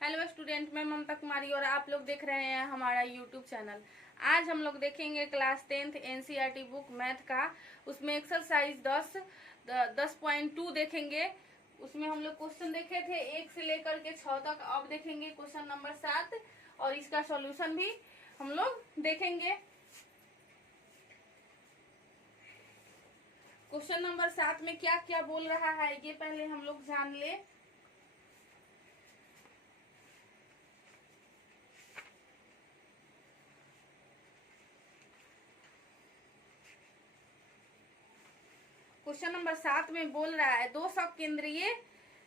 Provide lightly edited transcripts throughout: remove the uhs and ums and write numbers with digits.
Hello student, मैं ममता कुमारी और आप लोग देख रहे हैं हमारा यूट्यूब चैनल। आज हम लोग देखेंगे class 10th NCERT book math का। उसमें एक्सरसाइज 10.2 देखेंगे। उसमें हम लोग क्वेश्चन देखे थे 1 से लेकर के 6 तक। अब देखेंगे क्वेश्चन नंबर 7 और इसका सॉल्यूशन भी हम लोग देखेंगे। क्वेश्चन नंबर 7 में क्या क्या बोल रहा है ये पहले हम लोग जान ले। क्वेश्चन नंबर 7 में बोल रहा है दो सकेंद्रीय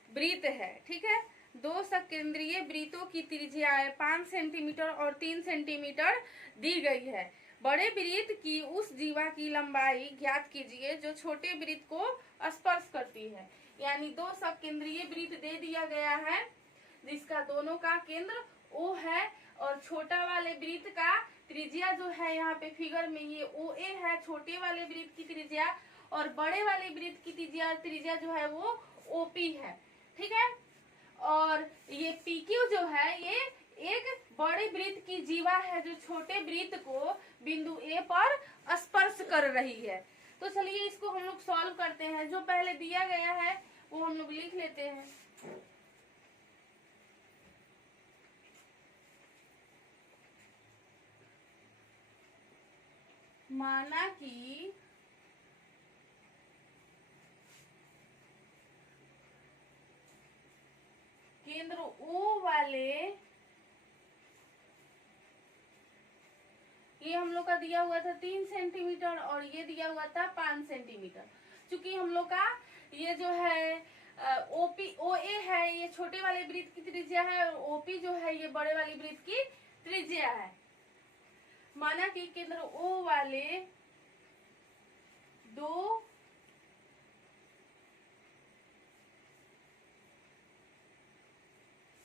वृत्त है, ठीक है। दो सकेंद्रीय वृत्तों की त्रिज्या 5 सेंटीमीटर और 3 सेंटीमीटर दी गई है। बड़े वृत्त की उस जीवा की लंबाई ज्ञात कीजिए जो छोटे वृत्त को स्पर्श करती है। यानी दो सकेंद्रीय वृत्त दे दिया गया है जिसका दोनों का केंद्र O है और छोटा वाले वृत्त का त्रिज्या जो है यहाँ पे फिगर में ये OA है, छोटे वाले वृत्त की त्रिज्या, और बड़े वाले वृत्त की त्रिज्या जो है वो OP है, ठीक है। और ये PQ जो है ये एक बड़े वृत्त की जीवा है जो छोटे वृत्त को बिंदु A पर स्पर्श कर रही है। तो चलिए इसको हम लोग सॉल्व करते हैं। जो पहले दिया गया है वो हम लोग लिख लेते हैं। माना कि केंद्र O वाले, ये हम लोग का दिया हुआ था 3 सेंटीमीटर और ये दिया हुआ था 5 सेंटीमीटर। चूंकि हम लोग का ये जो है OA है, ये छोटे वाले वृत्त की त्रिज्या है, और OP जो है ये बड़े वाले वृत्त की त्रिज्या है। माना कि केंद्र O वाले दो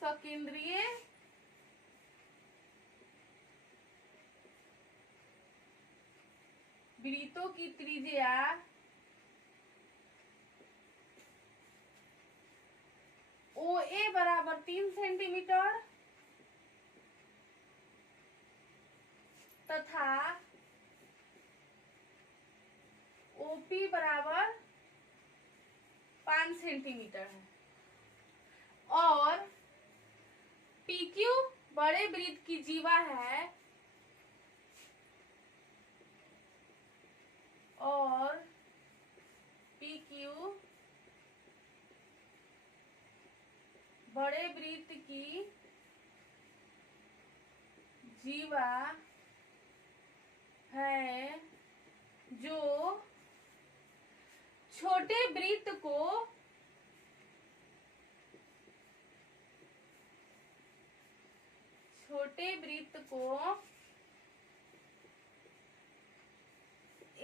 सकेंद्रीय वृत्तों की त्रिज्या OA बराबर 3 सेंटीमीटर तथा OP बराबर 5 सेंटीमीटर है, और PQ बड़े वृत्त की जीवा है और PQ बड़े वृत्त की जीवा है जो छोटे वृत्त को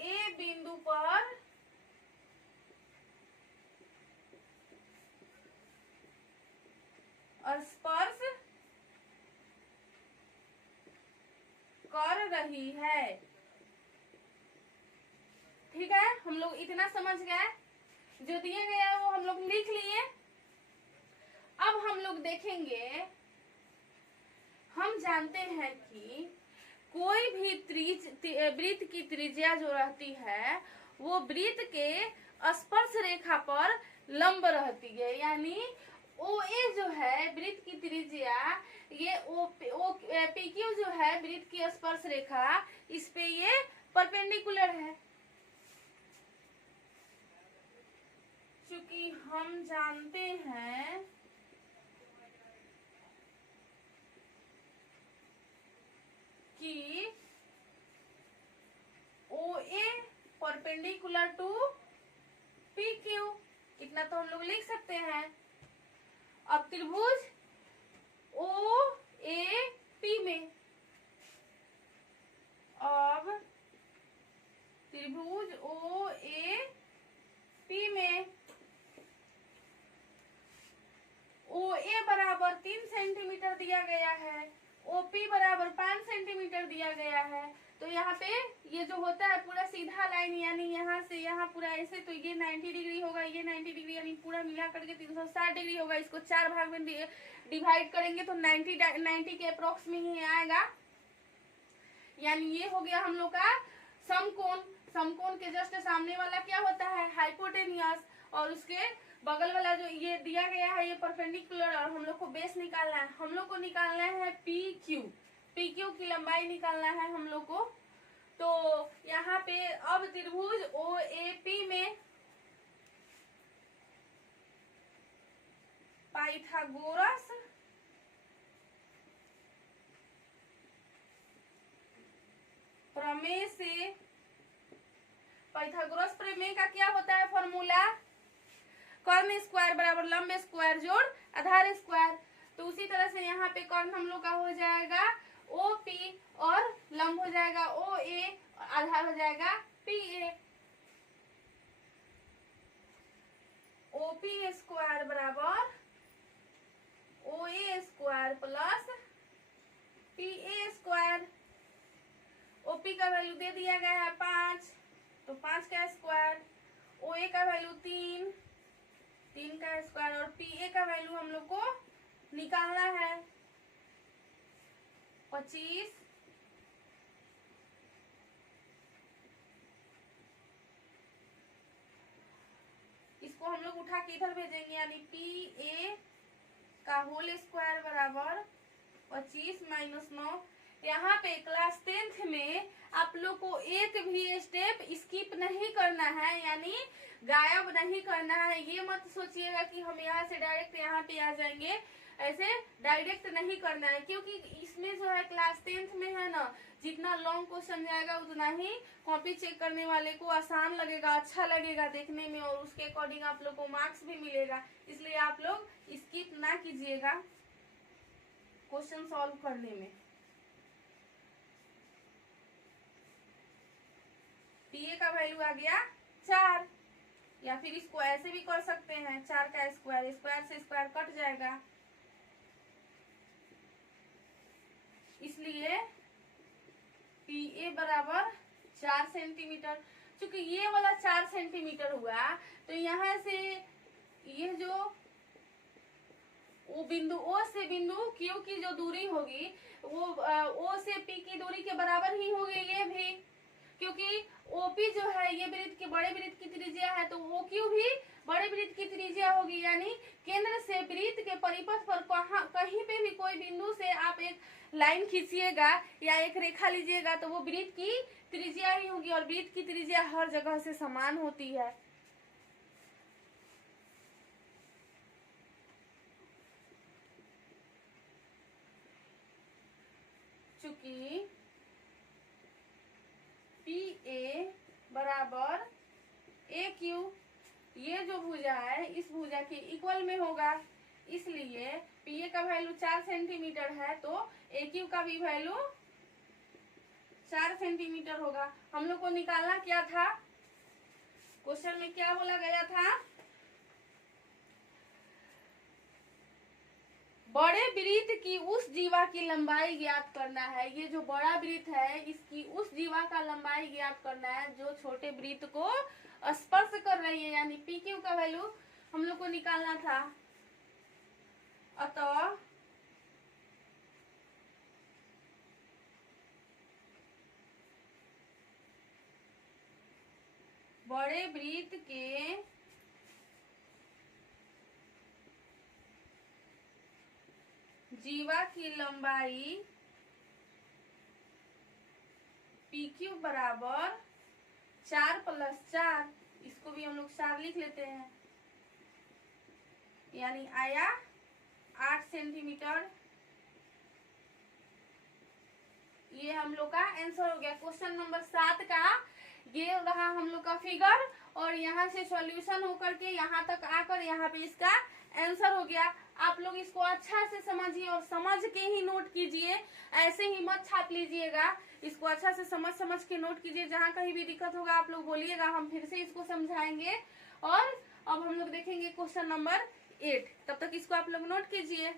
A बिंदु पर स्पर्श कर रही है, ठीक है। हम लोग इतना समझ गए। जो दिए गया है वो हम लोग लिख लिए। अब हम लोग देखेंगे, हम जानते हैं कि कोई भी वृत्त की त्रिज्या जो रहती है वो वृत्त के स्पर्श रेखा पर लंब रहती है। यानी OA जो है वृत्त की त्रिज्या, ये PQ जो है वृत्त की स्पर्श रेखा, इस पे ये परपेंडिकुलर है। क्योंकि हम जानते हैं कि OA परपेंडिकुलर टू PQ, इतना तो हम लोग लिख सकते हैं। अब त्रिभुज OAP में, अब त्रिभुज OAP में OA बराबर 3 सेंटीमीटर दिया गया है, OP बराबर 5 सेंटीमीटर दिया गया है, तो यहाँ पे ये जो होता है पूरा सीधा लाइन, यानी यहाँ से यहाँ पूरा ऐसे, तो ये 90 डिग्री होगा, ये 90 डिग्री, यानी पूरा मिला करके 360 डिग्री होगा। इसको 4 भाग में डिवाइड करेंगे तो 90 के अप्रोक्स में ही आएगा। यानी ये हो गया हम लोग का समकोण। समकोण के जस्ट सामने वाला क्या होता है, हाइपोटेनियस, और उसके बगल वाला जो ये दिया गया है ये परपेंडिकुलर, और हम लोग को बेस निकालना है। हम लोग को निकालना है पी क्यू की लंबाई निकालना है हम लोग को। तो यहाँ पे अब त्रिभुज ओ ए पी में पाइथागोरस प्रमेय से, पाइथागोरस प्रमेय का क्या होता है फॉर्मूला, कर्ण स्क्वायर बराबर लंब स्क्वायर जोड़ आधार स्क्वायर। तो उसी तरह से यहाँ पे कर्ण हम लोग का हो जाएगा ओ पी और लंब हो जाएगा ओ ए, आधार हो जाएगा P A. O P square बराबर O A square plus P A square. OP का वैल्यू दे दिया गया है 5, तो 5 का स्क्वायर, ओ ए का वैल्यू 3 का स्क्वायर, और पी ए का वैल्यू हम लोग को निकालना है 25। इसको हम लोग उठा के इधर भेजेंगे, यानी पी ए का होल स्क्वायर बराबर 25 माइनस 9। यहाँ पे क्लास 10th में आप लोग को एक भी स्टेप स्किप नहीं करना है, यानी गायब नहीं करना है। ये मत सोचिएगा कि हम यहाँ से डायरेक्ट यहाँ पे आ जाएंगे, ऐसे डायरेक्ट नहीं करना है, क्योंकि इसमें जो है क्लास 10th में है ना, जितना लॉन्ग क्वेश्चन जाएगा उतना ही कॉपी चेक करने वाले को आसान लगेगा, अच्छा लगेगा देखने में, और उसके अकॉर्डिंग आप लोग को मार्क्स भी मिलेगा। इसलिए आप लोग स्किप ना कीजिएगा क्वेश्चन सॉल्व करने में। पीए का वैल्यू आ गया 4, या फिर इसको ऐसे भी कर सकते हैं 4 का स्क्वायर, स्क्वायर से स्क्वायर कट जाएगा, इसलिए पीए बराबर 4 सेंटीमीटर। चूंकि ये वाला 4 सेंटीमीटर हुआ, तो यहाँ से ये जो वो बिंदु ओ से बिंदु क्यू की जो दूरी होगी वो ओ से पी की दूरी के बराबर ही होगी ये भी, क्योंकि ओपी जो है ये वृत्त के बड़े वृत्त की त्रिज्या है, तो ओ क्यू भी बड़े वृत्त की त्रिज्या होगी। यानी केंद्र से वृत्त के परिपथ पर कहीं पे भी कोई बिंदु से आप एक लाइन खींचिएगा या एक रेखा लीजिएगा तो वो वृत्त की त्रिज्या ही होगी, और वृत्त की त्रिज्या हर जगह से समान होती है। चूंकि पी ए बराबर ए क्यू, ये जो भुजा है इस भुजा के इक्वल में होगा, इसलिए पी ए का वैल्यू 4 सेंटीमीटर है, तो ए क्यू का भी वैल्यू 4 सेंटीमीटर होगा। हम लोग को निकालना क्या था, क्वेश्चन में क्या बोला गया था, बड़े वृत्त की उस जीवा की लंबाई ज्ञात करना है। ये जो बड़ा वृत्त है इसकी उस जीवा का लंबाई ज्ञात करना है जो छोटे वृत्त को स्पर्श कर रही है, यानी पी क्यू का वैल्यू हम लोग को निकालना था। अतः बड़े वृत्त के जीवा की लंबाई पी क्यू बराबर 4 + 4, इसको भी हम लोग 4 लिख लेते हैं, यानी आया 8 सेंटीमीटर। ये हम लोग का आंसर हो गया क्वेश्चन नंबर 7 का। ये रहा हम लोग का फिगर, और यहाँ से सॉल्यूशन होकर के यहाँ तक आकर यहाँ पे इसका आंसर हो गया। आप लोग इसको अच्छा से समझिए और समझ के ही नोट कीजिए, ऐसे ही मत छाप लीजिएगा। इसको अच्छा से समझ के नोट कीजिए, जहाँ कहीं भी दिक्कत होगा आप लोग बोलिएगा, हम फिर से इसको समझाएंगे। और अब हम लोग देखेंगे क्वेश्चन नंबर 8, तब तक इसको आप लोग नोट कीजिए।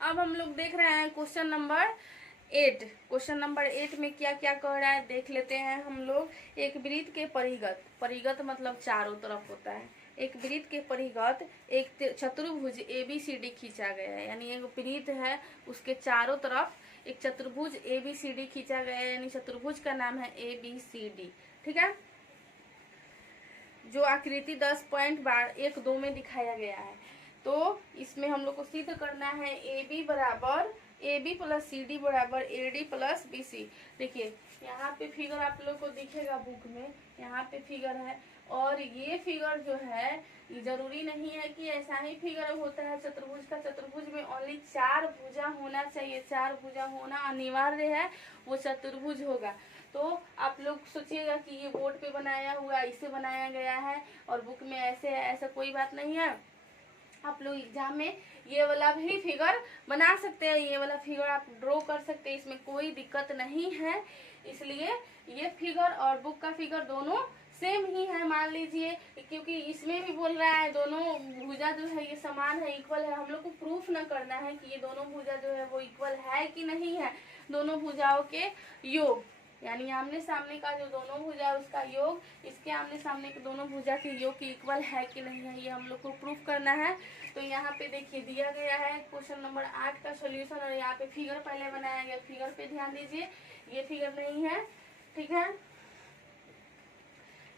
अब हम लोग देख रहे हैं क्वेश्चन नंबर 8। क्वेश्चन नंबर 8 में क्या क्या कह रहा है देख लेते हैं हम लोग। एक वृत्त के परिगत, परिगत मतलब चारों तरफ होता है, एक वृत्त के परिगत एक चतुर्भुज ABCD खींचा गया है। यानी एक वृत्त है उसके चारों तरफ एक चतुर्भुज ABCD खींचा गया है, यानी चतुर्भुज का नाम है ABCD। ठीक है, जो आकृति 10.12 में दिखाया गया है। तो इसमें हम लोग को सिद्ध करना है AB बराबर AB प्लस CD बराबर AD प्लस BC। देखिए यहाँ पे फिगर आप लोग को दिखेगा बुक में, यहाँ पे फिगर है, और ये फिगर जो है ये जरूरी नहीं है कि ऐसा ही फिगर होता है चतुर्भुज का। चतुर्भुज में ओनली 4 भुजा होना चाहिए, 4 भुजा होना अनिवार्य है, वो चतुर्भुज होगा। तो आप लोग सोचिएगा कि ये बोर्ड पे बनाया हुआ इसे बनाया गया है और बुक में ऐसे है, ऐसा कोई बात नहीं है। आप लोग एग्जाम में ये वाला भी फिगर बना सकते हैं, ये वाला फिगर आप ड्रॉ कर सकते हैं, इसमें कोई दिक्कत नहीं है। इसलिए ये फिगर और बुक का फिगर दोनों सेम ही है मान लीजिए, क्योंकि इसमें भी बोल रहा है दोनों भुजा जो है ये समान है, इक्वल है। हम लोग को प्रूफ न करना है कि ये दोनों भुजा जो है वो इक्वल है कि नहीं है। दोनों भुजाओं के योग, यानी आमने सामने का जो दोनों भुजा है उसका योग इसके आमने सामने के दोनों भुजा के योग की इक्वल है कि नहीं है, ये हम लोग को प्रूफ करना है। तो यहाँ पे देखिए दिया गया है क्वेश्चन नंबर 8 का सॉल्यूशन, और यहाँ पे फिगर पहले बनाया गया, फिगर पे ध्यान दीजिए, ये फिगर नहीं है, ठीक है,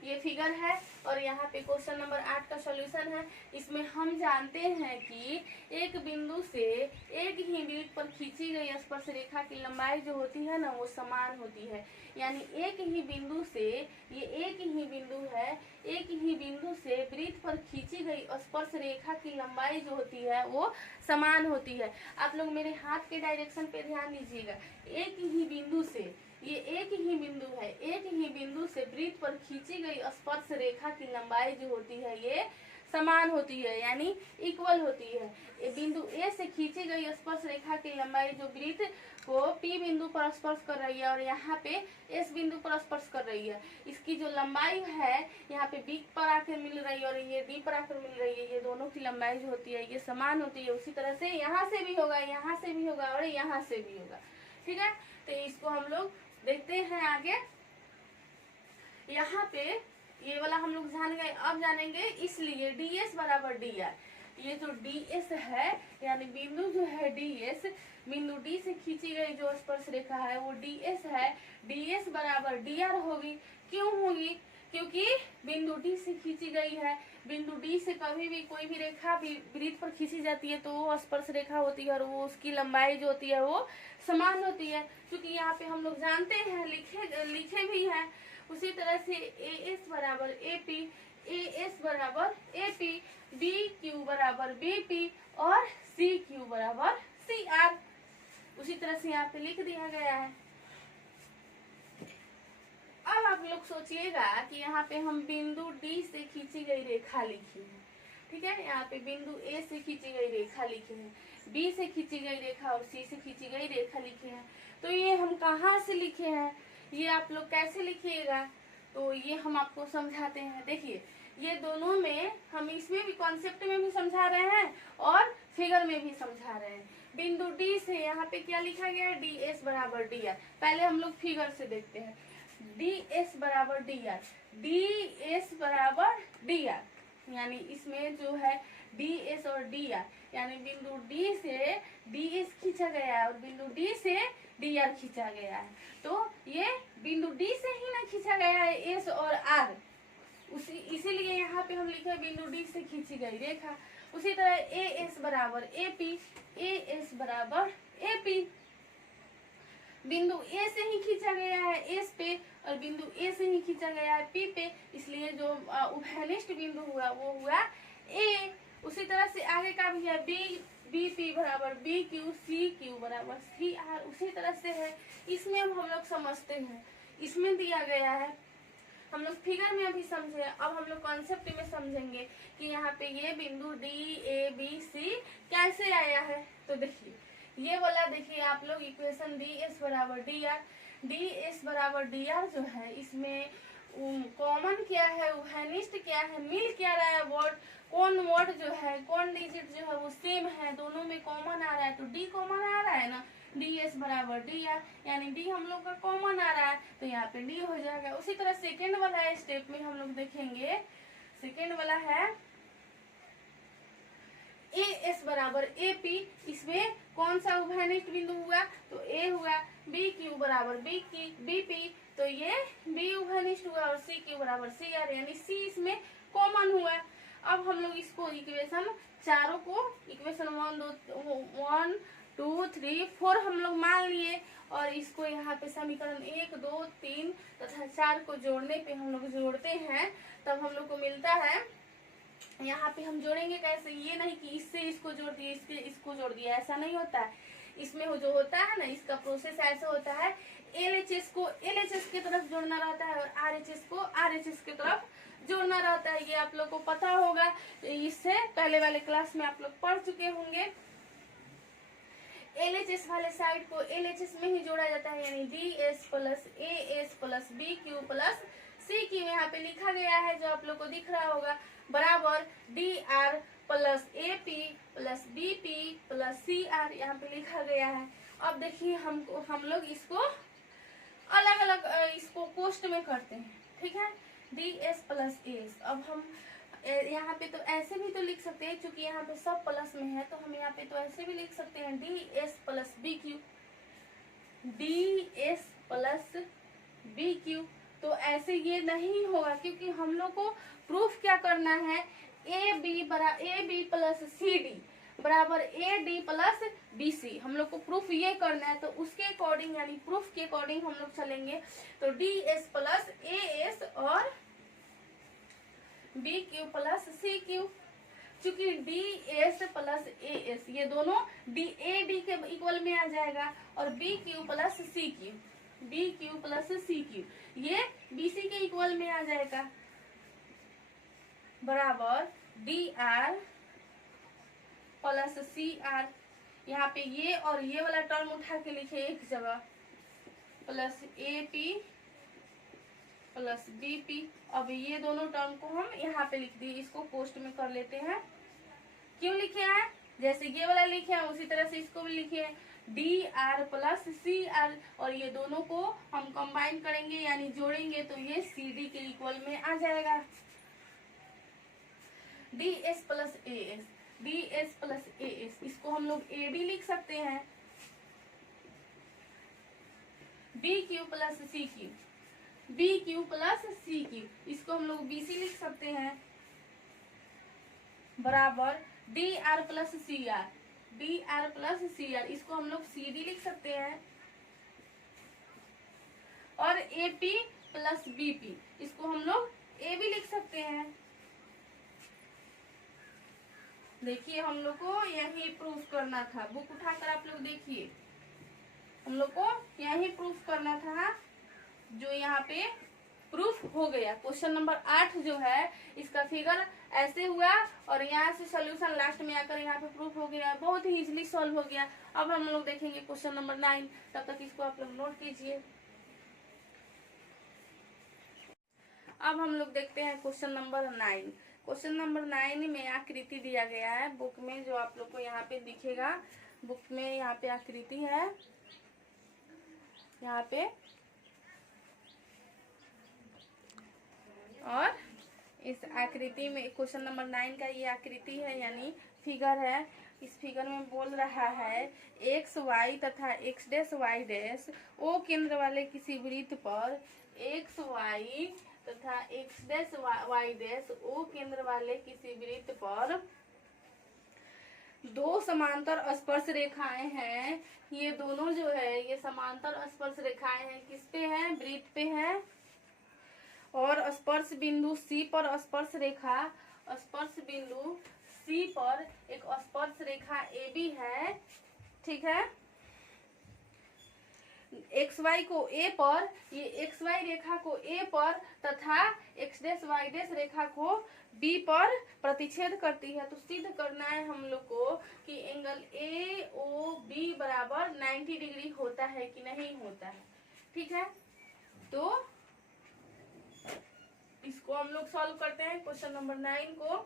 ये फिगर है और यहाँ पे क्वेश्चन नंबर 8 का सॉल्यूशन है। इसमें हम जानते हैं कि एक बिंदु से एक ही वृत्त पर खींची गई स्पर्श रेखा की लंबाई जो होती है ना वो समान होती है। यानी एक ही बिंदु से, ये एक ही बिंदु है, एक ही बिंदु से वृत्त पर खींची गई स्पर्श रेखा की लंबाई जो होती है वो समान होती है। आप लोग मेरे हाथ के डायरेक्शन पे ध्यान दीजिएगा, एक ही बिंदु से, ये एक ही बिंदु है, एक ही बिंदु से वृत्त पर खींची गई स्पर्श रेखा की लंबाई जो होती है ये समान होती है, यानी इक्वल होती है। ये बिंदु A से खींची गई स्पर्श रेखा की लंबाई जो वृत्त को P बिंदु पर स्पर्श कर रही है और यहाँ पे S बिंदु पर स्पर्श कर रही है, इसकी जो लंबाई है यहाँ पे B पर आकर मिल रही है और ये D पर आकर मिल रही है, ये दोनों की लंबाई जो होती है ये समान होती है। उसी तरह से यहाँ से भी होगा, यहाँ से भी होगा और यहाँ से भी होगा। ठीक है, तो इसको हम लोग देखते हैं आगे। यहाँ पे ये वाला हम लोग जान गए, अब जानेंगे इसलिए DS बराबर DR। ये जो DS है यानी बिंदु जो है DS, बिंदु D से खींची गई जो स्पर्श रेखा है वो DS है, DS बराबर DR होगी। क्यों होगी? क्योंकि बिंदु D से खींची गई है। बिंदु D से कभी भी कोई भी रेखा वृत्त पर खींची जाती है तो वो स्पर्श रेखा होती है और वो उसकी लंबाई जो होती है वो समान होती है। क्योंकि यहाँ पे हम लोग जानते हैं, लिखे भी हैं। उसी तरह से AS बराबर AP, AS बराबर AP, BQ बराबर BP और CQ बराबर CR। उसी तरह से यहाँ पे लिख दिया गया है। अब आप लोग सोचिएगा कि यहाँ पे हम बिंदु D से खींची गई रेखा लिखी है, ठीक है, यहाँ पे बिंदु A से खींची गई रेखा लिखी है, B से खींची गई रेखा और C से खींची गई रेखा लिखी है। तो ये हम कहाँ से लिखे हैं, ये आप लोग कैसे लिखिएगा, तो ये हम आपको समझाते हैं। देखिए ये दोनों में हम इसमें भी कॉन्सेप्ट में भी समझा रहे हैं और फिगर में भी समझा रहे हैं। बिंदु D से यहाँ पे क्या लिखा गया है, DS बराबर DR। पहले हम लोग फिगर से देखते हैं, DS बराबर DR, DS बराबर DR, यानी इसमें जो है DS और DR, यानी बिंदु D से DS खींचा गया है और बिंदु D से DR खींचा गया है। तो ये बिंदु D से ही ना खींचा गया है S और R, इसीलिए यहाँ पे हम लिखे बिंदु D से खींची गई रेखा। उसी तरह AS बराबर AP, AS बराबर AP, बिंदु A से ही खींचा गया है S पे और बिंदु A से ही खींचा गया है P पे, इसलिए जो उभयनिष्ठ बिंदु हुआ वो हुआ A। उसी तरह से आगे का भी है BP बराबर BQ, CQ बराबर CR। उसी तरह से है, इसमें हम लोग समझते हैं, इसमें दिया गया है, हम लोग फिगर में अभी समझे। अब हम लोग कॉन्सेप्ट में समझेंगे कि यहाँ पे ये बिंदु D, A, B, C कैसे आया है। तो देखिए ये वाला, देखिए आप लोग इक्वेशन DS बराबर DR, DS बराबर DR जो है इसमें कॉमन क्या है, उभयनिष्ठ क्या है, मिल क्या रहा है वर्ड, कौन वर्ड जो है, कौन डिजिट जो है वो सेम है, दोनों में कॉमन आ रहा है, तो डी कॉमन आ रहा है ना, डी एस बराबर डी आर, यानी डी हम लोग का कॉमन आ रहा है, तो यहाँ पे डी हो जाएगा। उसी तरह सेकेंड वाला स्टेप में हम लोग देखेंगे, सेकेंड वाला है ए एस बराबर ए पी, इसमें कौन सा उभयनिष्ठ बिंदु हुआ, तो ए हुआ, बी क्यू बराबर बी पी, तो ये बी उभयनिष्ठ हुआ, और सी क्यू बराबर सी आर, यानी सी इसमें कॉमन हुआ। अब हम लोग इसको इक्वेशन चारों को इक्वेशन 1 2 3 4 हम लोग मान लिए, और इसको यहाँ पे समीकरण 1 2 3 तथा 4 को जोड़ने पे हम लोग जोड़ते हैं, तब हम लोग को मिलता है, यहाँ पे हम जोड़ेंगे कैसे, ये नहीं कि इससे इसको जोड़ दिए, इससे इसको जोड़ दिया, ऐसा नहीं होता है। इसमें जो होता है ना, इसका प्रोसेस ऐसा होता है, LHS को LHS की तरफ जोड़ना रहता है, और RHS को RHS की तरफ जोड़ना रहता है। ये आप लोग को पता होगा, इससे पहले वाले क्लास में आप लोग पढ़ चुके होंगे। LHS वाले साइड को LHS में ही जोड़ा जाता है, यानी DS plus AS plus BQ plus CQ यहाँ पे लिखा गया है, जो आप लोग को दिख रहा होगा, बराबर DR plus AP plus BP plus CR यहाँ पे लिखा गया है। अब देखिए हम लोग इसको अलग अलग इसको कोष्ट में करते हैं, ठीक है, DS प्लस AS। अब हम यहाँ पे तो ऐसे भी तो लिख सकते हैं, क्योंकि यहाँ पे सब प्लस में है, तो हम यहाँ पे तो ऐसे भी लिख सकते हैं, DS plus BQ, DS plus BQ। तो ऐसे ये नहीं होगा, क्योंकि हम लोग को प्रूफ क्या करना है, AB प्लस CD बराबर AD प्लस BC, हम लोग को प्रूफ ये करना है। तो उसके अकॉर्डिंग, यानी प्रूफ के अकॉर्डिंग हम लोग चलेंगे। तो DS प्लस AS और BQ प्लस CQ, चूंकि DS प्लस AS ये दोनों AD के इक्वल में आ जाएगा, और BQ प्लस CQ ये BC के इक्वल में आ जाएगा, बराबर DR प्लस CR। यहाँ पे ये और ये वाला टर्म उठा के लिखे एक जगह, प्लस AP प्लस BP। अब ये दोनों टर्म को हम यहाँ पे लिख दिए, इसको पोस्ट में कर लेते हैं। क्यों लिखे हैं, जैसे ये वाला लिखे हैं उसी तरह से इसको भी लिखे हैं, DR प्लस CR, और ये दोनों को हम कंबाइन करेंगे यानी जोड़ेंगे, तो ये CD के इक्वल में आ जाएगा। DS प्लस AS, इसको हम लोग AD लिख सकते हैं, BQ प्लस CQ, इसको हम लोग BC लिख सकते हैं, बराबर DR प्लस CR, इसको हम लोग CD लिख सकते हैं, और AP प्लस BP, इसको हम लोग AB लिख सकते हैं। देखिए हम लोग को यही प्रूफ करना था, बुक उठाकर आप लोग देखिए, हम लोग को यही प्रूफ करना था, जो यहाँ पे प्रूफ हो गया। क्वेश्चन नंबर 8 जो है, इसका फिगर ऐसे हुआ, और यहाँ से सॉल्यूशन लास्ट में आकर यहाँ पे प्रूफ हो गया, बहुत ही इजीली सॉल्व हो गया। अब हम लोग देखेंगे क्वेश्चन नंबर 9, तब तक इसको आप लोग नोट कीजिए। अब हम लोग देखते हैं क्वेश्चन नंबर 9। क्वेश्चन नंबर 9 में आकृति दिया गया है बुक में, जो आप लोग को यहाँ पे दिखेगा, बुक में यहाँ पे आकृति है, यहाँ पे, और इस आकृति में क्वेश्चन नंबर 9 का ये आकृति है, यानी फिगर है। इस फिगर में बोल रहा है एक्स वाई तथा x dash y dash O केंद्र वाले किसी वृत्त पर एक्स वाई तथा x dash y dash O केंद्र वाले किसी वृत्त पर दो समांतर स्पर्श रेखाएं हैं। ये दोनों जो है ये समांतर स्पर्श रेखाएं हैं, किस पे है, वृत्त पे है, और स्पर्श बिंदु C पर स्पर्श बिंदु C पर एक स्पर्श रेखा AB है, ठीक है। XY को A पर, ये XY रेखा को A पर तथा X डैश Y डैश रेखा को B पर प्रतिच्छेद करती है। तो सिद्ध करना है हम लोग को कि एंगल AOB बराबर 90 डिग्री होता है कि नहीं होता है, ठीक है। तो इसको हम लोग सॉल्व करते हैं क्वेश्चन नंबर 9 को।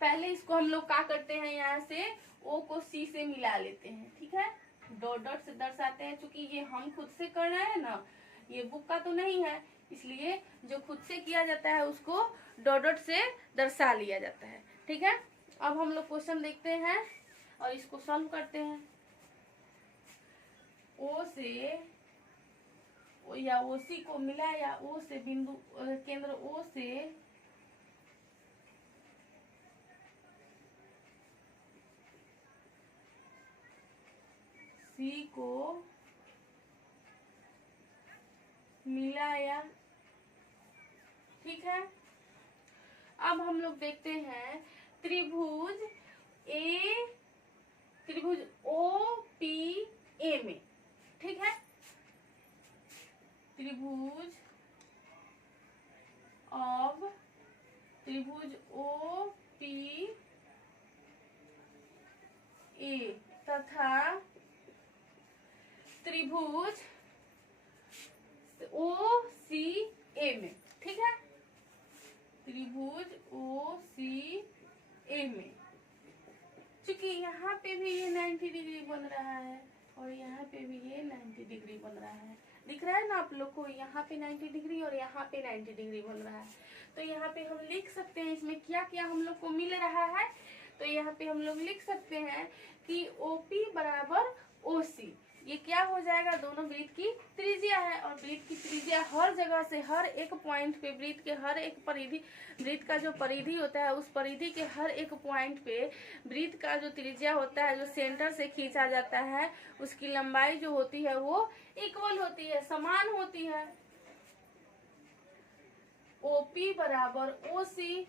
पहले इसको हम लोग क्या करते हैं, यहाँ से ओ को सी से मिला लेते हैं, ठीक है, डॉट डॉट से दर्शाते हैं। चूंकि ये हम खुद से कर रहे हैं ना, ये बुक का तो नहीं है, इसलिए जो खुद से किया जाता है उसको डॉट डॉट से दर्शा लिया जाता है, ठीक है। अब हम लोग क्वेश्चन देखते हैं और इसको सॉल्व करते हैं। ओ से या ओ सी को मिला, या ओ से बिंदु केंद्र ओ से सी को मिलाया, ठीक है। अब हम लोग देखते हैं त्रिभुज ओ पी ए में, ठीक है, त्रिभुज ओ पी ए तथा त्रिभुज ओ सी ए में, ठीक है, त्रिभुज ओ सी ए में। चूंकि यहाँ पे भी ये 90 डिग्री बन रहा है और यहाँ पे भी ये 90 डिग्री बन रहा है, दिख रहा है ना आप लोग को, यहाँ पे 90 डिग्री और यहाँ पे 90 डिग्री बन रहा है। तो यहाँ पे हम लिख सकते हैं इसमें क्या क्या हम लोग को मिल रहा है। तो यहाँ पे हम लोग लिख सकते हैं कि OP बराबर OC, ये क्या हो जाएगा, दोनों वृत्त की त्रिज्या है, और वृत्त की त्रिज्या हर जगह से हर एक पॉइंट पे वृत्त के हर एक परिधि, वृत्त का जो परिधि होता है उस परिधि के हर एक पॉइंट पे वृत्त का जो त्रिज्या होता है, जो सेंटर से खींचा जाता है, उसकी लंबाई जो होती है वो इक्वल होती है, समान होती है। OP बराबर OC,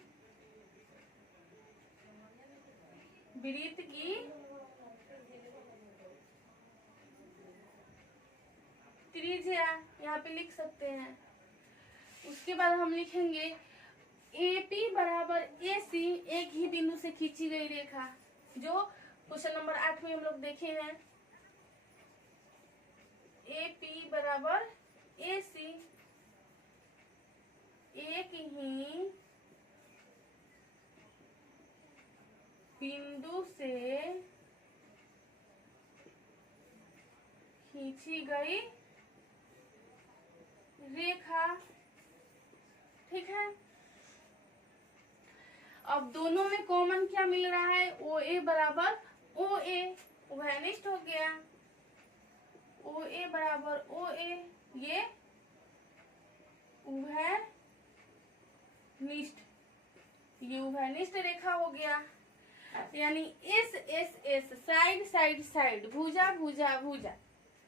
वृत्त की त्रिज्या यहाँ पे लिख सकते हैं। उसके बाद हम लिखेंगे AP बराबर AC, एक ही बिंदु से खींची गई रेखा, जो क्वेश्चन नंबर 8 में हम लोग देखे हैं। AP बराबर AC, एक ही बिंदु से खींची गई रेखा, ठीक है। अब दोनों में कॉमन क्या मिल रहा है, OA बराबर OA, उभयनिष्ठ हो गया, OA बराबर OA, ये उभयनिष्ठ रेखा हो गया। यानी S साइड साइड साइड, भुजा भुजा भुजा,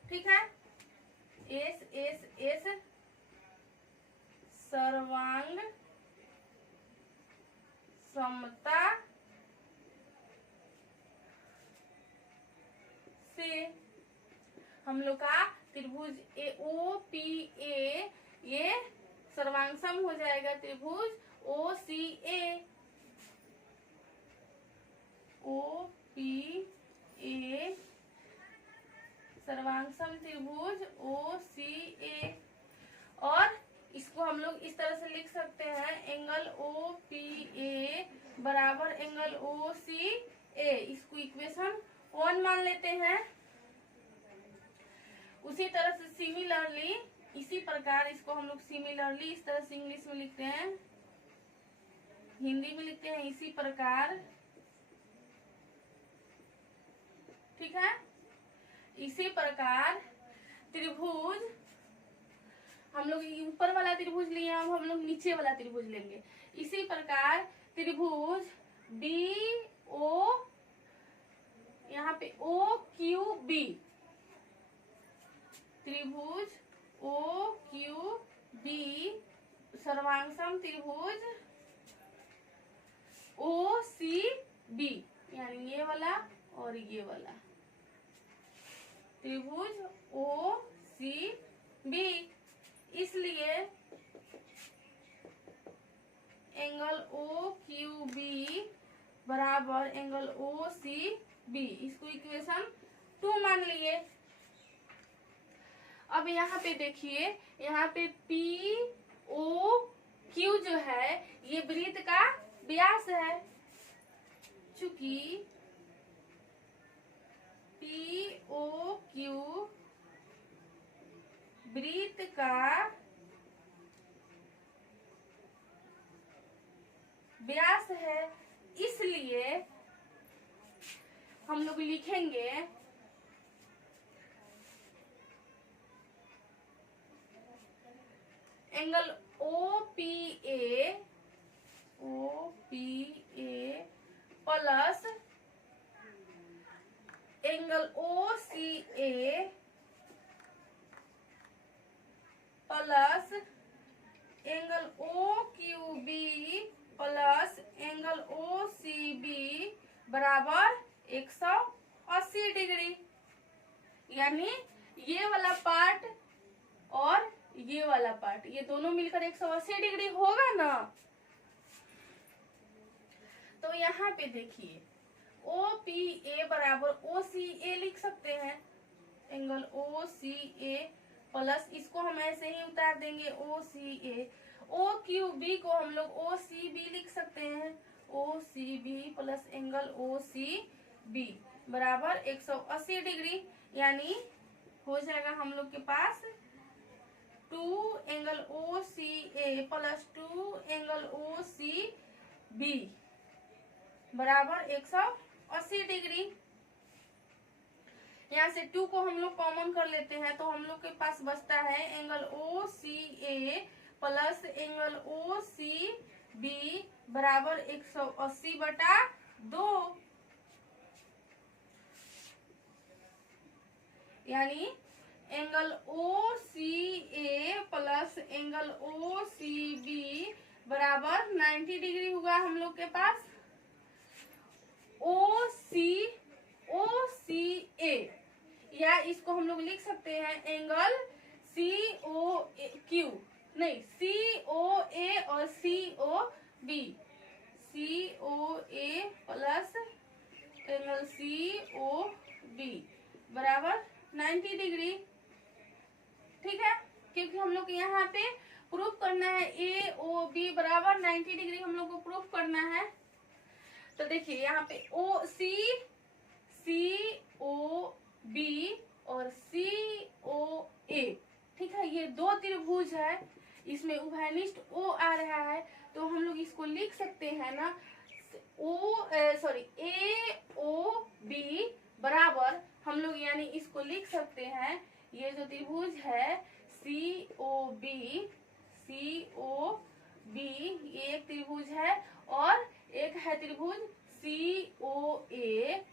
ठीक है, S सर्वांग समता से हम लोग का त्रिभुज OPA ये सर्वांग सम हो जाएगा त्रिभुज OCA, OPA सर्वांग सम त्रिभुज OCA। और इसको हम लोग इस तरह से लिख सकते हैं, एंगल OPA बराबर एंगल OCA, इसको इक्वेशन 1 मान लेते हैं। उसी तरह से सिमिलरली, इसी प्रकार इसको हम लोग सिमिलरली इस तरह से इंग्लिश में लिखते हैं, हिंदी में लिखते हैं इसी प्रकार, ठीक है। इसी प्रकार त्रिभुज, हम लोग ऊपर वाला त्रिभुज लिए, अब हम लोग नीचे वाला त्रिभुज लेंगे। इसी प्रकार त्रिभुज BO, यहाँ पे OQB, त्रिभुज OQB सर्वांग सम त्रिभुज OCB, यानी ये वाला और ये वाला त्रिभुज OCB। इसलिए एंगल OQB बराबर एंगल OCB, इसको इक्वेशन 2 मान लिए। अब यहाँ पे देखिए, यहाँ पे पी ओ क्यू जो है ये वृत्त का व्यास है। चूंकि पी ओ क्यू वृत्त का व्यास है, इसलिए हम लोग लिखेंगे angle O P A plus angle O C A plus angle O Q B plus angle O C B बराबर 180 डिग्री। यानी ये वाला पार्ट और ये वाला पार्ट, ये दोनों मिलकर 180 डिग्री होगा ना। तो यहाँ पे देखिए ओ पी ए बराबर ओ सी ए लिख सकते हैं, angle O C A plus इसको हम ऐसे ही उतार देंगे ओ सी ए। ओ क्यू बी को हम लोग ओ सी बी लिख सकते हैं, O C B plus angle O C B बराबर 180 डिग्री। यानी हो जाएगा हम लोग के पास 2 angle O C A plus 2 angle O C B बराबर 180 डिग्री। यहाँ से 2 को हम लोग कॉमन कर लेते हैं तो हम लोग के पास बचता है angle O C A plus angle O C B बराबर 180/2। यानी angle O C A plus angle O C B बराबर 90 डिग्री हुआ हम लोग के पास। ओ सी ए या इसको हम लोग लिख सकते हैं एंगल सी ओ क्यू, नहीं सी ओ ए और C O B, C O A plus angle C O B बराबर 90 डिग्री। ठीक है, क्योंकि हम लोग यहाँ पे प्रूफ करना है ए ओ बी बराबर 90 डिग्री हम लोग को प्रूफ करना है। तो देखिए यहाँ पे ओ सी ओ बी और सी ओ ए, ठीक है, ये दो त्रिभुज है, इसमें उभयनिष्ठ ओ आ रहा है तो हम लोग इसको लिख सकते हैं ना ए ओ बी बराबर हम लोग यानी इसको लिख सकते हैं, ये जो त्रिभुज है सी ओ बी ये एक त्रिभुज है और एक है त्रिभुज सी ओ ए,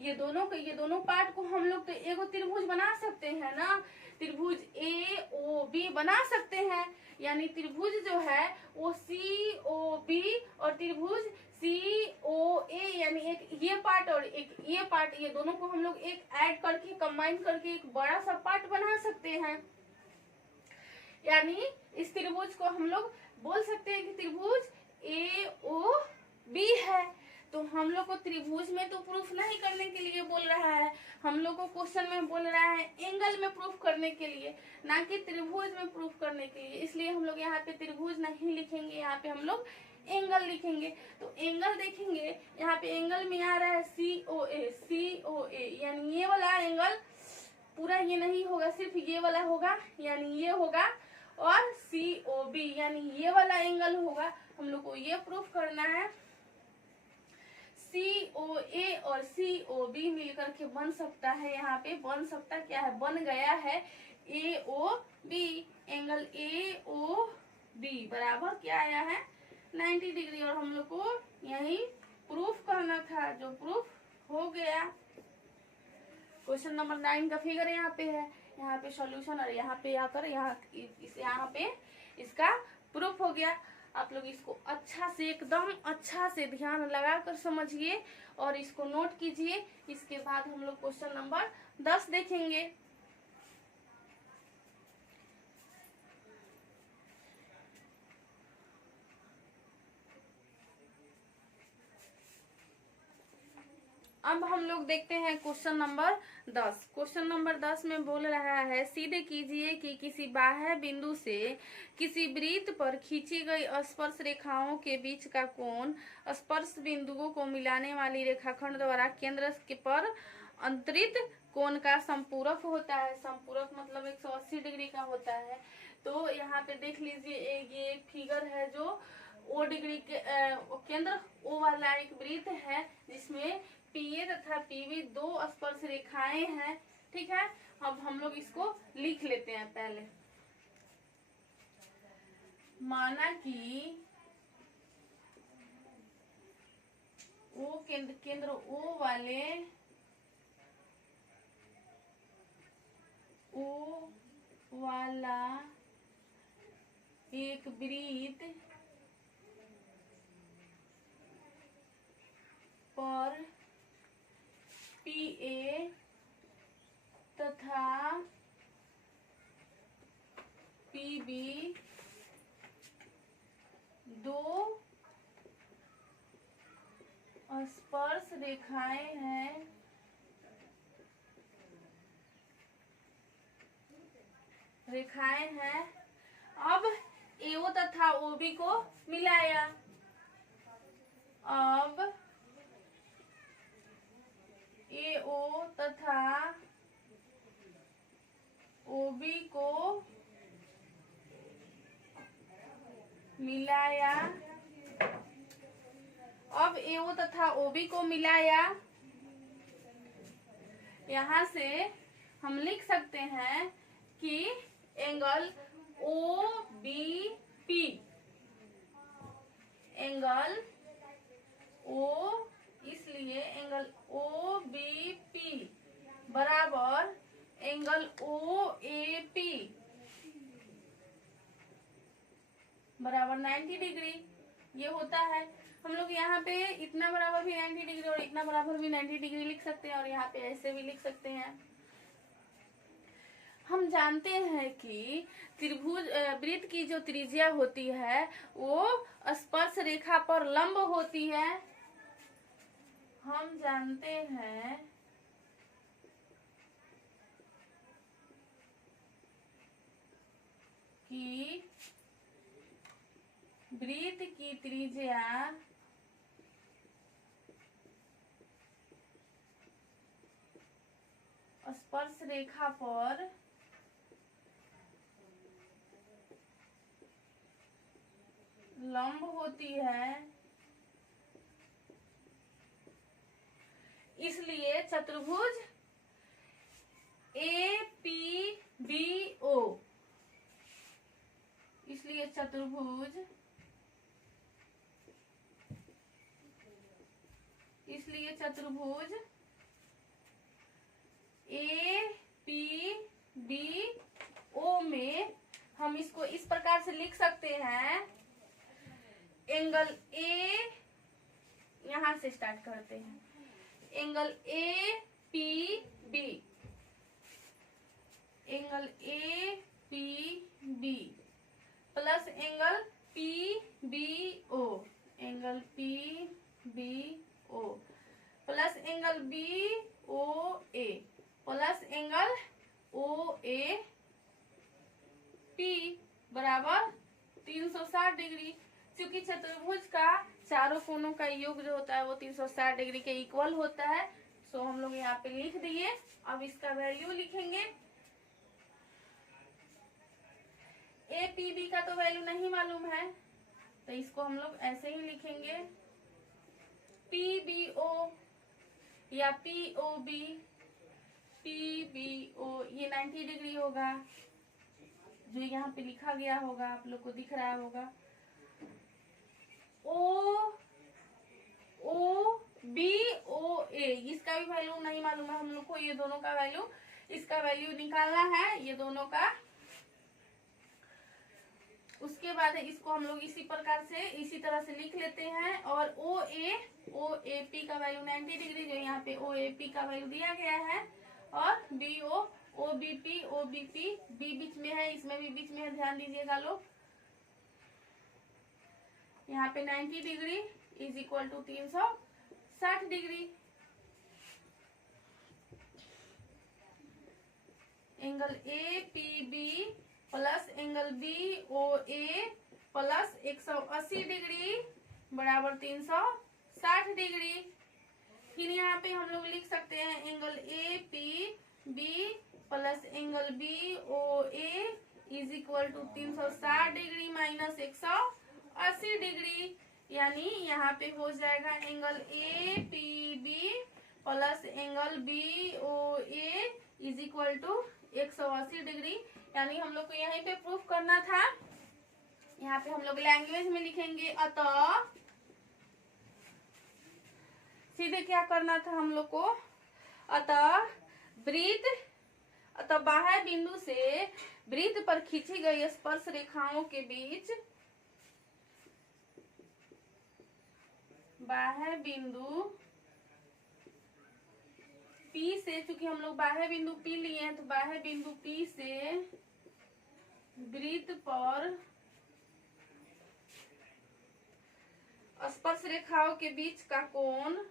ये दोनों पार्ट को हम लोग तो एगो त्रिभुज बना सकते हैं ना, त्रिभुज ए ओ बी बना सकते हैं। यानी त्रिभुज जो है वो सी ओ बी और त्रिभुज सी ओ ए, यानी एक ये पार्ट और एक ये पार्ट, ये दोनों को हम लोग एक ऐड करके कंबाइन करके एक बड़ा सा पार्ट बना सकते हैं। यानी इस त्रिभुज को हम लोग बोल सकते हैं कि त्रिभुज ए ओ बी है। तो हम लोग को त्रिभुज में तो प्रूफ नहीं करने के लिए बोल रहा है, हम लोग को क्वेश्चन में बोल रहा है एंगल में प्रूफ करने के लिए, ना कि त्रिभुज में प्रूफ करने के लिए। इसलिए हम लोग यहाँ पे त्रिभुज नहीं लिखेंगे, यहाँ पे हम लोग एंगल लिखेंगे। तो एंगल देखेंगे, यहाँ पे एंगल में आ रहा है सी ओ ए, यानी ये वाला एंगल पूरा ये नहीं होगा, सिर्फ ये वाला होगा, यानी ये होगा, और सी ओ बी यानी ये वाला एंगल होगा। हम लोग को ये प्रूफ करना है सी ओ ए और सी ओ बी मिलकर के बन सकता है, यहाँ पे बन सकता क्या है, बन गया है A O B. Angle A O B बराबर क्या आया है 90 डिग्री, और हम लोग को यही प्रूफ करना था, जो प्रूफ हो गया। क्वेश्चन नंबर 9 का फिगर यहाँ पे है, यहाँ पे सॉल्यूशन, और यहाँ पे आकर यहाँ पे इसका प्रूफ हो गया। आप लोग इसको अच्छा से एकदम अच्छा से ध्यान लगा कर समझिए और इसको नोट कीजिए। इसके बाद हम लोग क्वेश्चन नंबर 10 देखेंगे। अब हम लोग देखते हैं क्वेश्चन नंबर 10। क्वेश्चन नंबर 10 में बोल रहा है, सिद्ध कीजिए कि किसी बाह्य बिंदु से किसी वृत्त पर खींची गई स्पर्श रेखाओं के बीच का कोण स्पर्श बिंदुओं को मिलाने वाली रेखाखंड द्वारा केंद्र के पर अंतरित कोण का संपूरक होता है। संपूरक मतलब 180 डिग्री का होता है। तो यहाँ पे देख लीजिए, ये फिगर है जो ओ डिग्री के केंद्र ओ वाला एक वृत्त है जिसमें पीए तथा पीबी दो स्पर्श रेखाएं हैं। ठीक है, अब हम लोग इसको लिख लेते हैं। पहले माना कि ओ केंद्र ओ वाले ओ वाला एक वृत्त पर पीए तथा पीबी दो स्पर्श रेखाएं हैं। अब एओ तथा ओबी को मिलाया। अब एओ तथा ओबी को मिलाया। अब एओ तथा ओबी को मिलाया। यहाँ से हम लिख सकते हैं कि angle O B P, angle O, इसलिए एंगल ओ बी पी बराबर एंगल ओ ए पी बराबर 90 डिग्री ये होता है। हम लोग यहाँ पे इतना बराबर भी 90 डिग्री और इतना बराबर भी 90 डिग्री लिख सकते हैं और यहाँ पे ऐसे भी लिख सकते हैं। हम जानते हैं कि त्रिभुज वृत्त की जो त्रिज्या होती है वो स्पर्श रेखा पर लंब होती है। हम जानते हैं कि वृत्त की त्रिज्या स्पर्श रेखा पर लंब होती है। इसलिए चतुर्भुज ए पी बी ओ, इसलिए चतुर्भुज ए पी बी ओ में हम इसको इस प्रकार से लिख सकते हैं। एंगल ए, यहां से स्टार्ट करते हैं, angle A P B, angle A P B plus angle P B O, angle P B O plus angle B O A plus angle O A P बराबर 360 डिग्री। क्योंकि चतुर्भुज का चारों कोनों का योग जो होता है वो 360 डिग्री के इक्वल होता है। सो हम लोग यहाँ पे लिख दिए। अब इसका वैल्यू लिखेंगे। ए पी बी का तो वैल्यू नहीं मालूम है तो इसको हम लोग ऐसे ही लिखेंगे, पी बी ओ या P O B, P B O ये 90 डिग्री होगा जो यहाँ पे लिखा गया होगा, आप लोग को दिख रहा होगा। ओ बी ओ ए इसका भी वैल्यू नहीं मालूम है हम लोग को, ये दोनों का वैल्यू, इसका वैल्यू निकालना है ये दोनों का। उसके बाद इसको हम लोग इसी प्रकार से इसी तरह से लिख लेते हैं। और ओ ए पी का वैल्यू 90 डिग्री जो यहाँ पे ओ ए पी का वैल्यू दिया गया है, और B O B P B बीच में है, इसमें भी बीच में है, ध्यान दीजिएगा लोग। यहाँ पे 90 degree is equal to 360 degree. Angle A P B plus angle B O A plus 180 degree बराबर 360 डिग्री। फिर यहाँ पे हम लोग लिख सकते हैं angle A P B plus angle B O A is equal to 360 degree minus 180 degree. यानी यहाँ पे हो जाएगा angle A P B plus angle B O A is equal to 180 degree. यानी हम लोग को यहीं पे प्रूफ करना था। यहाँ पे हम लोग लैंग्वेज में लिखेंगे अतः, सीधे क्या करना था हम लोग को, अतः बाह्य बिंदु से वृत्त पर खींची गई स्पर्श रेखाओं के बीच, बाह्य बिंदु P से, चूंकि हम लोग बाह्य बिंदु P लिए हैं तो बाह्य बिंदु P से वृत्त पर स्पर्श रेखाओं के बीच का कोण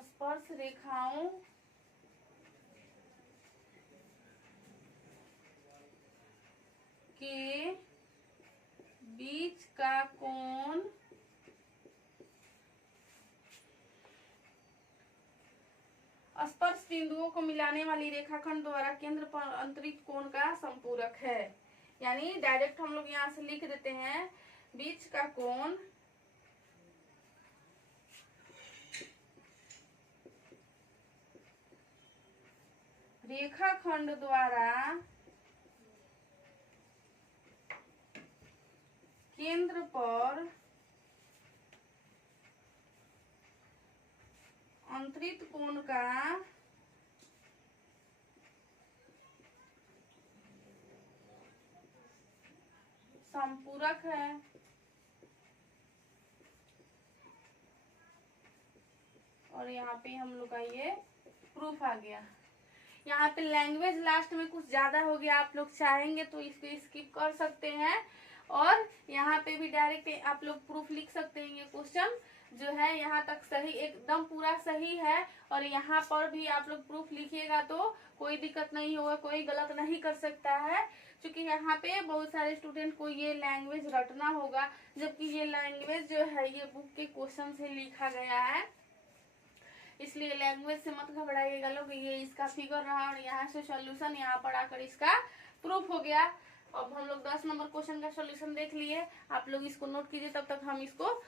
स्पर्श रेखाओं के बीच का कोण स्पर्श बिंदुओं को मिलाने वाली रेखाखंड द्वारा केंद्र पर अंतरित कोण का संपूरक है। यानी डायरेक्ट हम लोग यहाँ से लिख देते हैं बीच का कोण रेखाखंड द्वारा केंद्र पर अंतरित कोण का संपूरक है। और यहाँ पे हम लोग का ये प्रूफ आ गया। यहाँ पे लैंग्वेज लास्ट में कुछ ज्यादा हो गया, आप लोग चाहेंगे तो इसको स्किप कर सकते हैं और यहाँ पे भी डायरेक्ट आप लोग प्रूफ लिख सकते हैं। ये क्वेश्चन जो है यहाँ तक सही, एकदम पूरा सही है और यहाँ पर भी आप लोग प्रूफ लिखिएगा तो कोई दिक्कत नहीं होगा, कोई गलत नहीं कर सकता है, क्योंकि यहाँ पे बहुत सारे स्टूडेंट को ये लैंग्वेज रटना होगा, जबकि ये लैंग्वेज जो है ये बुक के क्वेश्चन से लिखा गया है। इसलिए लैंग्वेज से मत घबराइएगा लोग। ये इसका फिगर रहा और यहाँ से सॉल्यूशन यहाँ पर आकर इसका प्रूफ हो गया। अब हम लोग 10 नंबर क्वेश्चन का सॉल्यूशन देख लिए, आप लोग इसको नोट कीजिए, तब तक हम इसको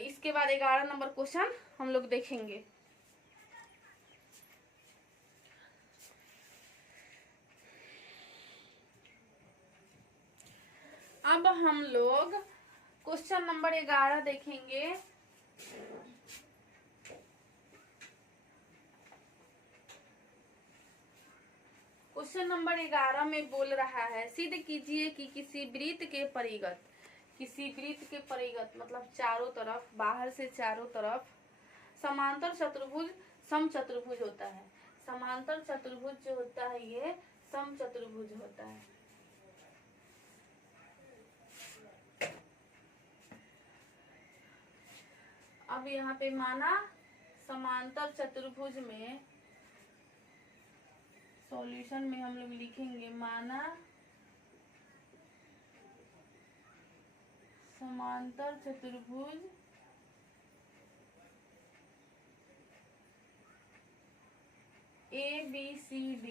इसके बाद 11 नंबर क्वेश्चन हम लोग देखेंगे। अब हम लोग क्वेश्चन नंबर 11 देखेंगे। क्वेश्चन नंबर 11 में बोल रहा है, सिद्ध कीजिए कि किसी वृत्त के परिगत मतलब चारों तरफ, बाहर से चारों तरफ समांतर चतुर्भुज समचतुर्भुज होता है। समांतर चतुर्भुज जो होता है ये समचतुर्भुज होता है। अब यहाँ पे माना समांतर चतुर्भुज में सॉल्यूशन में हम लोग लिखेंगे, माना समांतर चतुर्भुज ABCD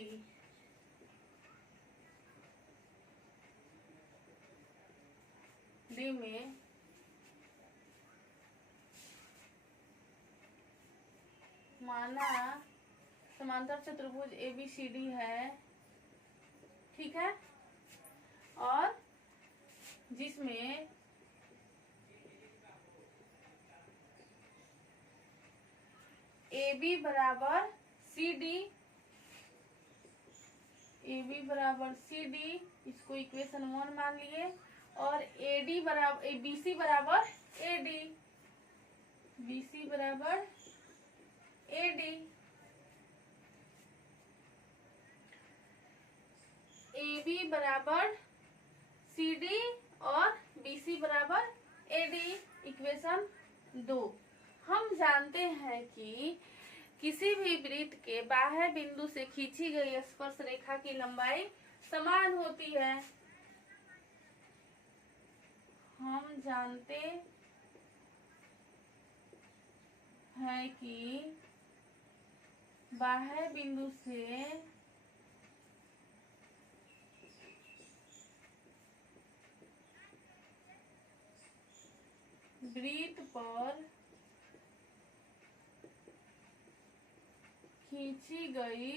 में माना समांतर चतुर्भुज ABCD है, ठीक है, और जिसमें AB बराबर CD, इसको इक्वेशन 1 मान लिए, और AD बराबर BC बराबर AD, BC बराबर AD, AB बराबर CD और BC बराबर AD, इक्वेशन 2। हम जानते हैं कि किसी भी वृत्त के बाह्य बिंदु से खींची गई स्पर्श रेखा की लंबाई समान होती है। हम जानते हैं कि बाह्य बिंदु से वृत्त पर खींची गई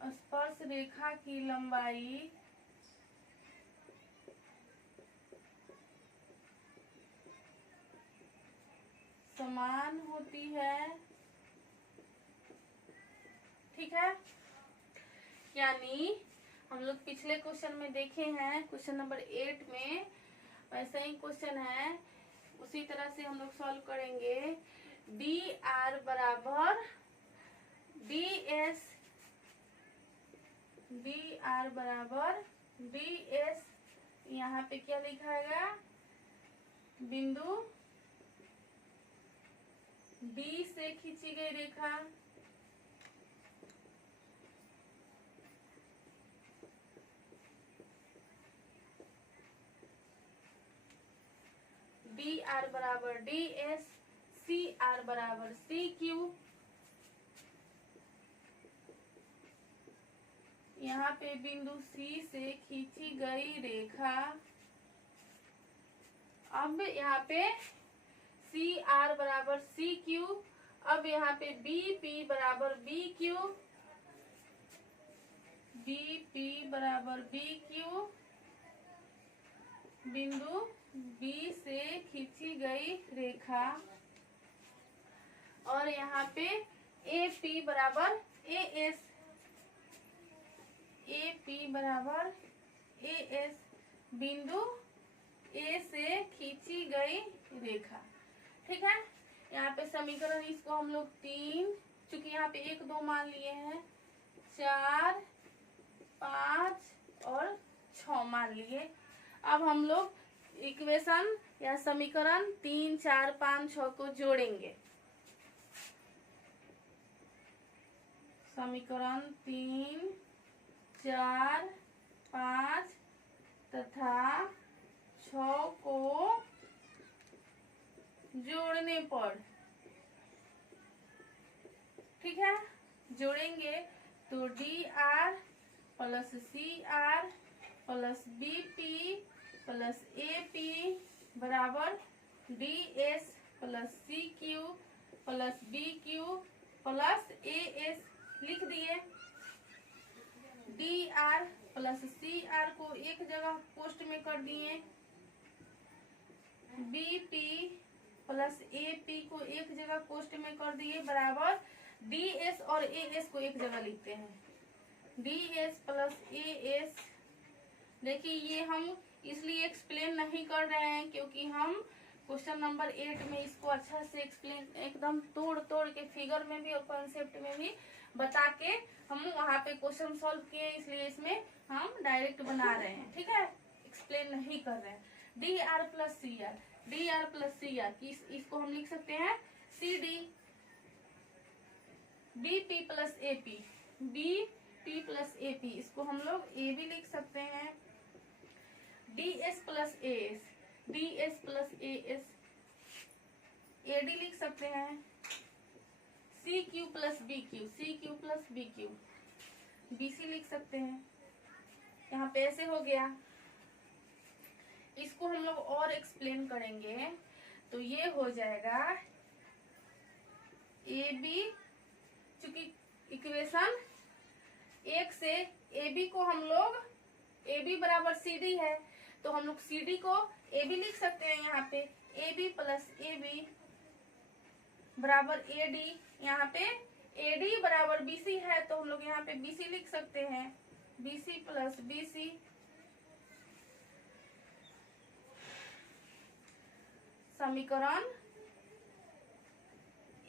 स्पर्श रेखा की लंबाई समान होती है। ठीक है, यानी हम लोग पिछले क्वेश्चन में देखे हैं, क्वेश्चन नंबर 8 में वैसा ही क्वेश्चन है, उसी तरह से हम लोग सॉल्व करेंगे। डी आर बराबर डी एस, डी आर बराबर डी एस, यहाँ पे क्या लिखाएगा, बिंदु डी से खींची गई रेखा डी आर बराबर डी एस, सी आर बराबर सी क्यू, यहाँ पे बिंदु सी से खींची गई रेखा, अब यहाँ पे सी आर बराबर सी क्यू, अब यहाँ पे बी पी बराबर बी क्यू, बी पी बराबर बी क्यू, बिंदु बी से खींची गई रेखा, और यहाँ पे ए पी बराबर ए एस, ए पी बराबर ए एस, बिंदु ए से खींची गई रेखा। ठीक है, यहाँ पे समीकरण इसको हम लोग 3, चूंकि यहाँ पे 1 2 मान लिए हैं, 4 5 और 6 मान लिए। अब हम लोग इक्वेशन या समीकरण 3 4 5 6 को जोड़ेंगे। समीकरण 3 4 5 तथा 6 को जोड़ने पर, ठीक है, जोड़ेंगे तो D R plus C R plus B P plus A P बराबर D S plus C Q plus B Q plus A S लिख दिए। D R plus C R को एक जगह पोस्ट में कर दिए, B P plus A P को एक जगह पोस्ट में कर दिए, बराबर डी एस और ए एस को एक जगह लिखते हैं, D S plus A S. देखिए ये हम इसलिए एक्सप्लेन नहीं कर रहे हैं क्योंकि हम क्वेश्चन नंबर 8 में इसको अच्छा से एक्सप्लेन एकदम तोड़ तोड़ के फिगर में भी और कॉन्सेप्ट में भी बता के हम वहाँ पे क्वेश्चन सॉल्व किए, इसलिए इसमें हम डायरेक्ट बना रहे हैं। ठीक है, एक्सप्लेन नहीं कर रहे हैं। D R plus C R, D R plus C R, इसको हम लिख सकते हैं C D, B P plus A P, B P plus A P, इसको हम लोग ए भी लिख सकते हैं, D S plus A S, D S plus A S, A D लिख सकते हैं, C Q plus B Q, C Q plus B Q, B C लिख सकते हैं। यहाँ पे ऐसे हो गया। इसको हम लोग और एक्सप्लेन करेंगे तो ये हो जाएगा ए बी, चूंकि इक्वेशन 1 से ए बी को हम लोग, ए बी बराबर सी डी है तो हम लोग सी डी को ए बी लिख सकते हैं, यहाँ पे A B plus A B बराबर ए डी, यहाँ पे ए डी बराबर बी सी है तो हम लोग यहाँ पे बी सी लिख सकते हैं, B C plus B C. समीकरण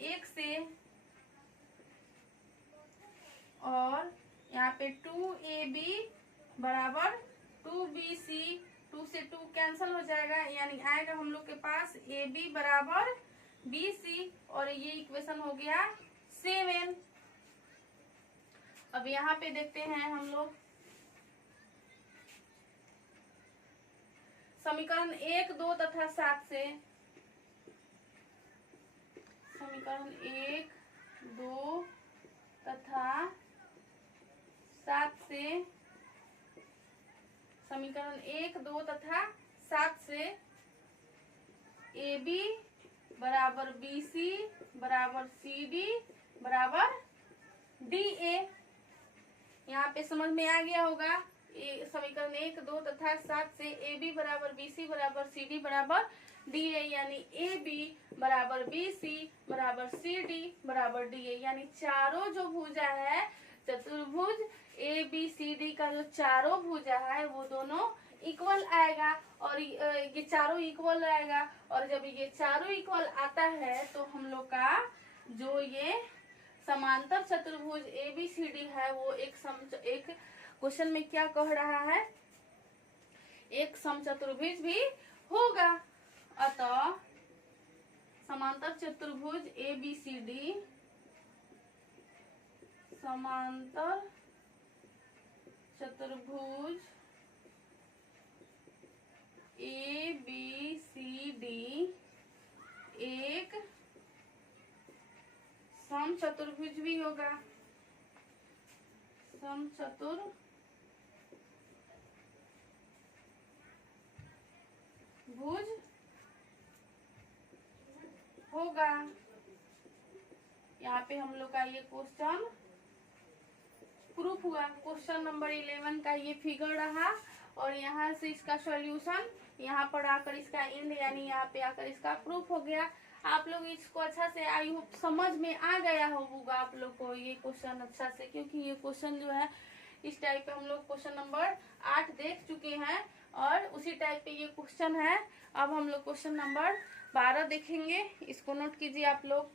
1 से और यहाँ पे 2ab बराबर 2bc 2 से 2 कैंसल हो जाएगा, यानी आएगा हम लोग के पास ए बी बराबर बी सी, और ये इक्वेशन हो गया 7। अब यहाँ पे देखते हैं हम लोग समीकरण 1, 2 तथा 7 से, समीकरण 1, 2 तथा 7 से, समीकरण 1, 2 तथा 7 से ए बी बराबर बी सी बराबर सी डी बराबर डी ए। यहाँ पे समझ में आ गया होगा। समीकरण 1, 2 तथा 7 से ए बी बराबर बी सी बराबर सी डी बराबर डी ए, यानी ए बी बराबर बी सी बराबर सी डी बराबर डी ए, यानी चारों जो भुजा है चतुर्भुज ए बी सी डी का जो चारों भुजा है वो दोनों इक्वल आएगा, और ये चारों इक्वल आएगा। और जब ये चारों इक्वल आता है तो हम लोग का जो ये समांतर चतुर्भुज ए बी सी डी है वो एक क्वेश्चन में क्या कह रहा है, एक समचतुर्भुज भी होगा। अतः समांतर चतुर्भुज ए बी सी डी, समांतर चतुर्भुज ए बी सी डी एक समचतुर्भुज भी होगा, समचतुर्भुज होगा। यहाँ पे हम लोग का ये क्वेश्चन प्रूफ हुआ। क्वेश्चन नंबर 11 का ये फिगर रहा, और यहाँ से इसका सॉल्यूशन यहाँ पर आकर इसका एंड, यानी यहाँ पे आकर इसका प्रूफ हो गया। आप लोग इसको अच्छा से आई होप समझ में आ गया होगा आप लोग को ये क्वेश्चन अच्छा से, क्योंकि ये क्वेश्चन जो है इस टाइप पे हम लोग क्वेश्चन नंबर 8 देख चुके हैं, और उसी टाइप पे ये क्वेश्चन है। अब हम लोग क्वेश्चन नंबर 12 देखेंगे, इसको नोट कीजिए आप लोग।